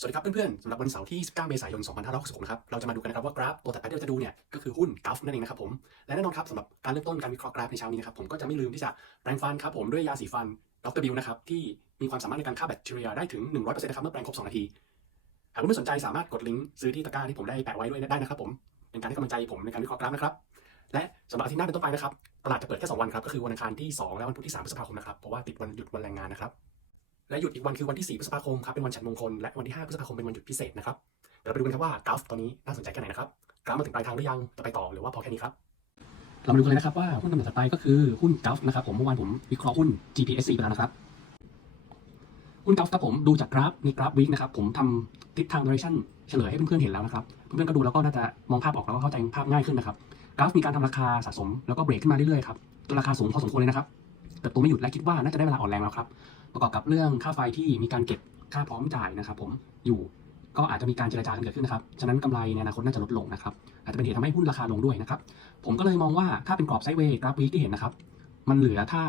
สวัสดีครับเพื่อนๆสำหรับวันเสาร์ที่ 19 เมษายน 2566 นะครับ เราจะมาดูกันนะครับว่ากราฟตัวถัดไปที่เราจะดูเนี่ยก็คือหุ้นกราฟนั่นเองนะครับผม และแน่นอนครับสำหรับการเริ่มต้นการวิเคราะห์กราฟในเช้านี้นะครับผมก็จะไม่ลืมที่จะแปรงฟันครับผมด้วยยาสีฟันดรบิวนะครับที่มีความสามารถในการฆ่าแบคทีเรียได้ถึง 100%นะครับเมื่อแปรงครบ 2 นาที หากเพื่อนๆสนใจสามารถกดลิงก์ซื้อที่ตะกร้าที่ผมได้แปะไว้ด้วยได้นะครับผมเป็นการให้กำลังใจผมในการวิเคราะห์กราฟนะครับและสำหรับอาทิตย์หน้าเป็นต้นไปนะครับตลาดจะเปิดแค่สองวันครับก็คือวันอังคารที่ 2 และวันพุธที่ 3 พฤษภาคมนะครับเพราะว่าติดวันหยุดวันแรงงานนะครับ และหยุดอีกวันคือวันที่ 4 พฤษภาคมครับเป็นวันฉันมงคลและวันที่ 5 พฤษภาคมเป็นวันหยุดพิเศษนะครับเดี๋ยวเราไปดูกันครับว่ากราฟตอนนี้น่าสนใจแค่ไหนนะครับกราฟมาถึงปลายทางหรือยังจะไปต่อหรือว่าพอแค่นี้ครับเรามาดูกันเลยนะครับว่าหุ้นตำแหน่งถัดไปก็คือหุ้นกราฟนะครับผมเมื่อวานผมวิเคราะห์หุ้น GPSC ไปแล้วนะครับหุ้นกราฟครับผมดูจากกราฟในกราฟวิกนะครับผมทำทิศทาง direction เฉลยให้เพื่อนๆเห็นแล้วนะครับเพื่อนๆก็ดูแล้วก็น่าจะมองภาพออกแล้วก็เข้าใจภาพง่ายขึ้นนะครับกราฟมีการทำราคาสะสมแล้วก็เบรกขึ้นมาเรื่อยๆครับตัวราคาสูงพอสมควรเลยนะครับ เติบโตไม่หยุดและคิดว่าน่าจะได้เวลาอ่อนแรงแล้วครับ ประกอบกับเรื่องค่าไฟที่มีการเก็บค่าพร้อมจ่ายนะครับ ผมอยู่ก็อาจจะมีการเจรจากันเกิดขึ้นนะครับ ฉะนั้นกำไรในอนาคตน่าจะลดลงนะครับ อาจจะเป็นเหตุทำให้หุ้นราคาลงด้วยนะครับ ผมก็เลยมองว่าถ้าเป็นกรอบไซด์เวย์กราฟวีคที่เห็นนะครับ มันเหลือถ้า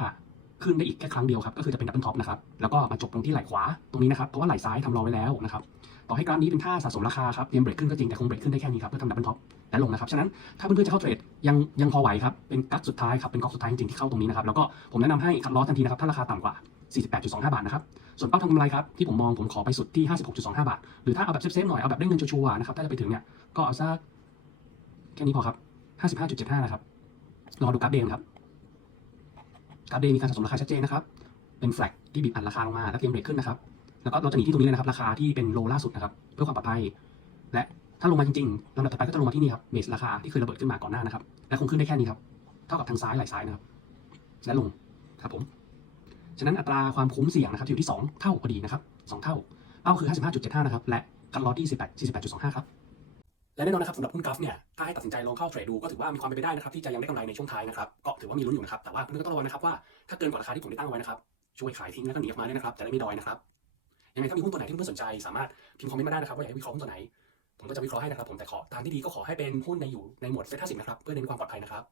ขึ้นได้อีกแค่ครั้งเดียวครับ ก็คือจะเป็นดับเบิลท็อปนะครับ แล้วก็มาจบตรงที่ไหล่ขวาตรงนี้นะครับ เพราะว่าไหล่ซ้ายทำรอไว้แล้วนะครับ ต่อให้กราฟนี้เป็นค่าสะสมราคาครับเตรียมเบรกขึ้นก็จริงแต่คงเบรกขึ้นได้แค่นี้ครับเพื่อทำดับเบิลท็อปและลงนะครับฉะนั้นถ้าเพื่อนๆจะเข้าเทรดยังยังพอไหวครับเป็นกั๊กสุดท้ายครับเป็นก๊อกสุดท้ายจริงๆที่เข้าตรงนี้นะครับแล้วก็ผมแนะนำให้คัดลอสทันทีนะครับถ้าราคาต่ำกว่า 48.25 บาทนะครับส่วนเป้าทำกำไรครับที่ผมมองผมขอไปสุดที่ 56.25 บาท หรือถ้าเอาแบบเซฟๆหน่อยเอาแบบได้เงินชัวร์ๆนะครับถ้าจะไปถึงเนี่ยก็เอาสักแค่นี้พอครับ 55.75 นะครับรอดูกราฟเดย์ครับกราฟเดย์มีการสะสมราคาชัดเจนนะครับเป็นแฟลกที่บีบอัดราคาลงมาแล้วเตรียมเบรกขึ้นนะครับ แล้วก็เราจะหนีที่ตรงนี้เลยนะครับ ราคาที่เป็นโลล่าสุดนะครับ เพื่อความปลอดภัย และถ้าลงมาจริงๆลำดับต่อไปก็จะลงมาที่นี่ครับเบสราคาที่เคยระเบิดขึ้นมาก่อนหน้านะครับ และคงขึ้นได้แค่นี้ครับเท่ากับทางซ้ายไหล่ซ้ายนะครับ และลงครับผมฉะนั้นอัตราความคุ้มเสี่ยงนะครับอยู่ที่ 2 เท่าพอดีนะครับ 2 เท่าเป้าคือ 55.75 นะครับ และกันลอที่18 48.25 ครับ และแน่นอนนะครับสำหรับหุ้นกราฟเนี่ย ถ้าให้ตัดสินใจลองเข้าเทรดดูก็ถือว่ามีความเป็นไปได้นะครับที่จะยังได้กำไรในช่วงท้ายนะครับ ก็ถือว่ามีลุ้นอยู่นะครับ แต่ว่าเพื่อนๆก็ต้องระวังนะครับว่าถ้าเกินกว่าราคาที่ผมได้ตั้งไว้นะครับ ช่วยขายทิ้งแล้วก็หนีออกมาด้วยนะครับ จะได้ไม่ดอยนะครับ ยังไงถ้ามีหุ้นตัวไหนที่เพื่อนสนใจ สามารถพิมพ์คอมเมนต์มาได้นะครับว่าอยากให้วิเคราะห์หุ้นตัวไหน ผมก็จะวิเคราะห์ให้นะครับผมแต่ขอทางที่ดีก็ขอให้เป็นหุ้นในอยู่ในหมวดเซ็ตห้าสิบนะครับเพื่อเน้นความปลอดภัยนะครับ